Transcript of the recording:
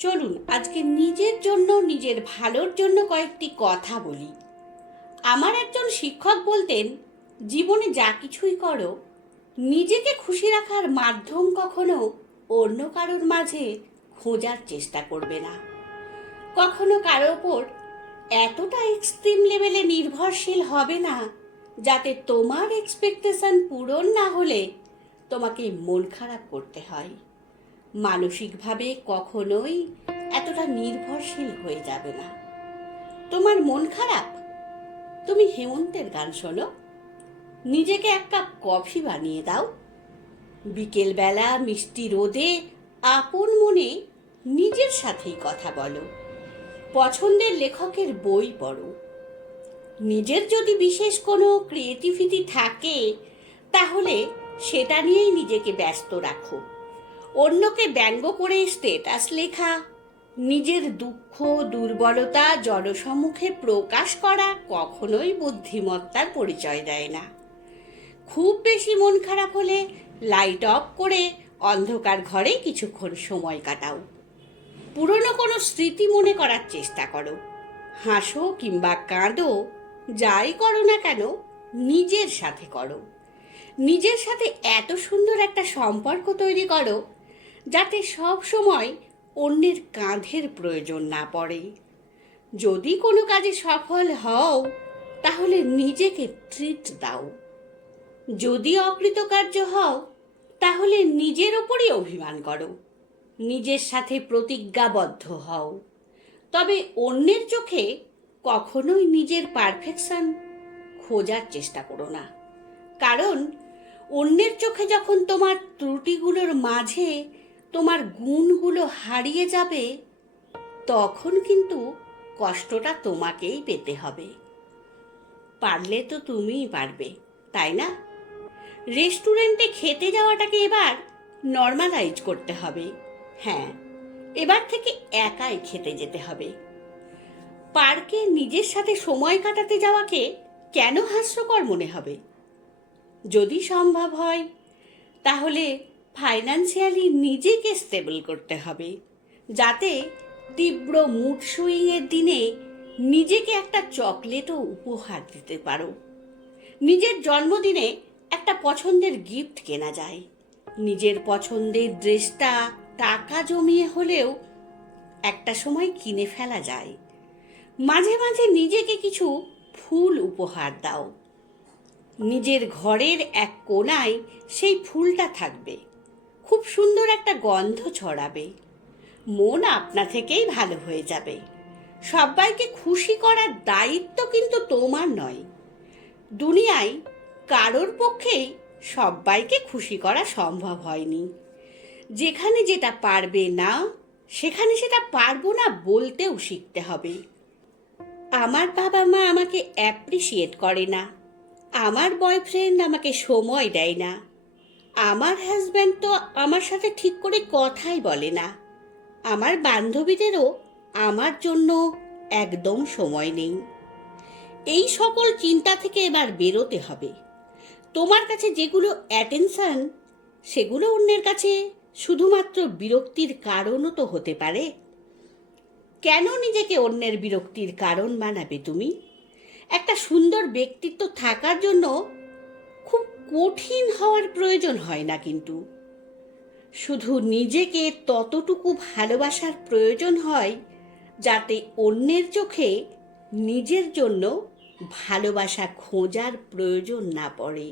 চলুন আজকে নিজের জন্য, নিজের ভালোর জন্য কয়েকটি কথা বলি। আমার একজন শিক্ষক বলতেন, জীবনে যা কিছুই করো, নিজেকে খুশি রাখার মাধ্যম কখনো অন্য কারোর মাঝে খোঁজার চেষ্টা করবে না। কখনো কারোর ওপর এতটা এক্সট্রিম লেভেলে নির্ভরশীল হবে না যাতে তোমার এক্সপেকটেশন পূরণ না হলে তোমাকে মন খারাপ করতে হয়। মানসিকভাবে কখনোই এতটা নির্ভরশীল হয়ে যাবে না। তোমার মন খারাপ, তুমি হেমন্তের গান শোনো, নিজেকে এক কাপ কফি বানিয়ে দাও, বিকেলবেলা মিষ্টি রোদে আপন মনে নিজের সাথেই কথা বলো, পছন্দের লেখকের বই পড়ো। নিজের যদি বিশেষ কোনো ক্রিয়েটিভিটি থাকে তাহলে সেটা নিয়েই নিজেকে ব্যস্ত রাখো। অন্যকে ব্যঙ্গ করে স্ট্যাটাস লেখা, নিজের দুঃখ দুর্বলতা জনসম্মুখে প্রকাশ করা কখনোই বুদ্ধিমত্তার পরিচয় দেয় না। খুব বেশি মন খারাপ হলে লাইট অফ করে অন্ধকার ঘরে কিছুক্ষণ সময় কাটাও। পুরনো কোনো স্মৃতি মনে করার চেষ্টা করো, হাসো কিংবা কাঁদো, যাই করো না কেন নিজের সাথে করো। নিজের সাথে এত সুন্দর একটা সম্পর্ক তৈরি করো যাতে সব সময় অন্যের কাঁধের প্রয়োজন না পড়ে। যদি কোনো কাজে সফল হও তাহলে নিজেকে ট্রিট দাও। যদি অকৃতকার্য হও তাহলে নিজের ওপরই অভিমান করো। নিজের সাথে প্রতিজ্ঞাবদ্ধ হও। তবে অন্যের চোখে কখনোই নিজের পারফেকশন খোঁজার চেষ্টা করো না, কারণ অন্যের চোখে যখন তোমার ত্রুটিগুলোর মাঝে তোমার গুণগুলো হারিয়ে যাবে তখন কিন্তু কষ্টটা তোমাকেই পেতে হবে। পারলে তো তুমিই পারবে, তাই না? রেস্টুরেন্টে খেতে যাওয়াটাকে এবার নর্মালাইজ করতে হবে। হ্যাঁ, এবার থেকে একাই খেতে যেতে হবে। পার্কে নিজের সাথে সময় কাটাতে যাওয়াকে কেন হাস্যকর মনে হবে? যদি সম্ভব হয় তাহলে ফাইন্যান্সিয়ালি নিজেকে স্টেবল করতে হবে, যাতে তীব্র মুড সুইংয়ের দিনে নিজেকে একটা চকলেটও উপহার দিতে পারো। নিজের জন্মদিনে একটা পছন্দের গিফট কেনা যায়। নিজের পছন্দের ড্রেসটা টাকা জমিয়ে হলেও একটা সময় কিনে ফেলা যায়। মাঝে মাঝে নিজেকে কিছু ফুল উপহার দাও। নিজের ঘরের এক কোণায় সেই ফুলটা থাকবে, খুব সুন্দর একটা গন্ধ ছড়াবে। মন আপনা থেকেই ভালো হয়ে যাবে। সবাইকে খুশি করার দায়িত্ব কিন্তু তোমার নয়। দুনিয়ায় কারোর পক্ষেই সবাইকে খুশি করা সম্ভব হয়নি। যেখানে যেটা পারবে না সেখানে সেটা পারবো না বলতেও শিখতে হবে। আমার বাবা মা আমাকে অ্যাপ্রিসিয়েট করে না, আমার বয়ফ্রেন্ড আমাকে সময় দেয় না, আমার হাজব্যান্ড তো আমার সাথে ঠিক করে কথাই বলে না, আমার বান্ধবীদেরও আমার জন্য একদম সময় নেই। এই সকল চিন্তা থেকে এবার বেরোতে হবে। তোমার কাছে যেগুলো অ্যাটেনশন, সেগুলো অন্যের কাছে শুধুমাত্র বিরক্তির কারণও তো হতে পারে। কেন নিজেকে অন্যের বিরক্তির কারণ বানাবে তুমি? একটা সুন্দর ব্যক্তিত্ব থাকার জন্য খুব কঠিন হওয়ার প্রয়োজন হয় না, কিন্তু শুধু নিজেকে ততটুকু ভালোবাসার প্রয়োজন হয় যাতে অন্যের চোখে নিজের জন্য ভালোবাসা খোঁজার প্রয়োজন না পড়ে।